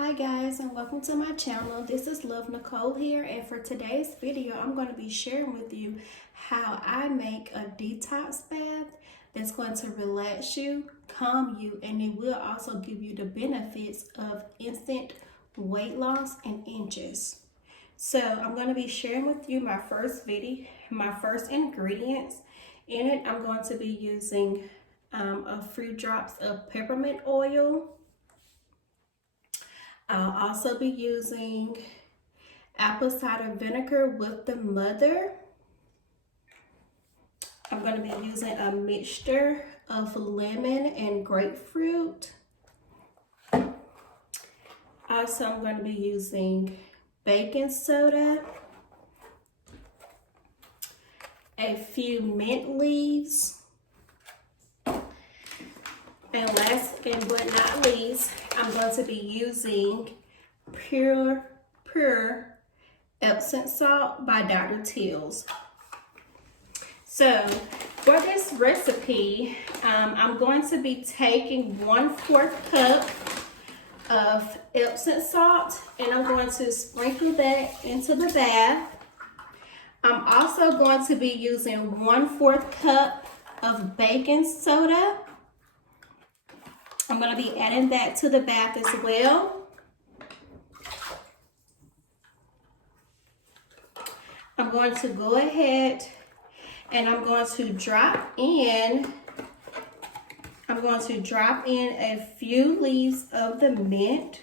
Hi guys, and welcome to my channel. This is Love Nicole here, and for today's video I'm going to be sharing with you how I make a detox bath that's going to relax you, calm you, and it will also give you the benefits of instant weight loss in inches. So I'm going to be sharing with you my first ingredients. In it I'm going to be using a few drops of peppermint oil. I'll also be using apple cider vinegar with the mother. I'm going to be using a mixture of lemon and grapefruit. Also, I'm going to be using baking soda, a few mint leaves, and last but not least, I'm going to be using pure Epsom Salt by Dr. Teal's. So for this recipe, I'm going to be taking 1/4 cup of Epsom salt, and I'm going to sprinkle that into the bath. I'm also going to be using 1/4 cup of baking soda. I'm going to be adding that to the bath as well. I'm going to go ahead and I'm going to drop in a few leaves of the mint.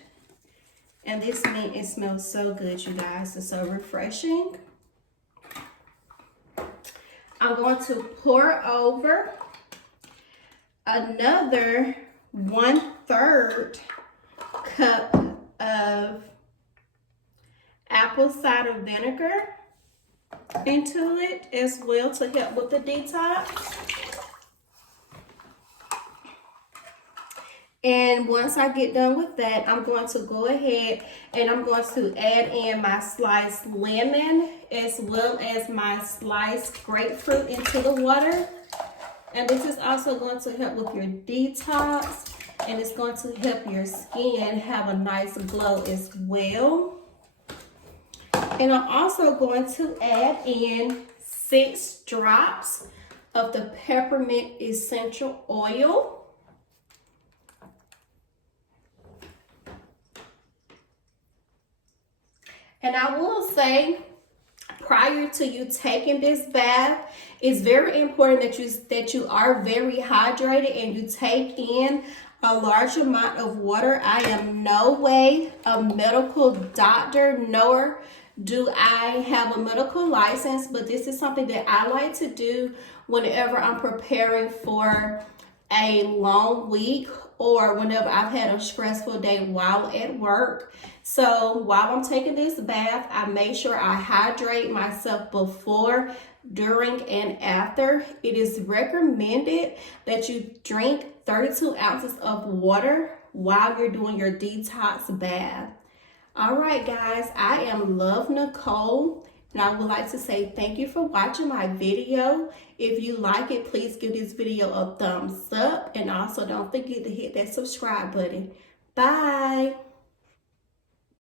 And this mint, it smells so good, you guys. It's so refreshing. I'm going to pour over another 1/3 cup of apple cider vinegar into it as well to help with the detox. And once I get done with that, I'm going to go ahead and I'm going to add in my sliced lemon as well as my sliced grapefruit into the water. And this is also going to help with your detox, and it's going to help your skin have a nice glow as well. And I'm also going to add in 6 drops of the peppermint essential oil. And I will say, prior to you taking this bath, it's very important that you are very hydrated and you take in a large amount of water. I am no way a medical doctor, nor do I have a medical license, but this is something that I like to do whenever I'm preparing for a long week or whenever I've had a stressful day while at work. So while I'm taking this bath, I make sure I hydrate myself before, during, and after. It is recommended that you drink 32 ounces of water while you're doing your detox bath. All right, guys, I am Love Nicole, and I would like to say thank you for watching my video. If you like it, please give this video a thumbs up, and also don't forget to hit that subscribe button. Bye.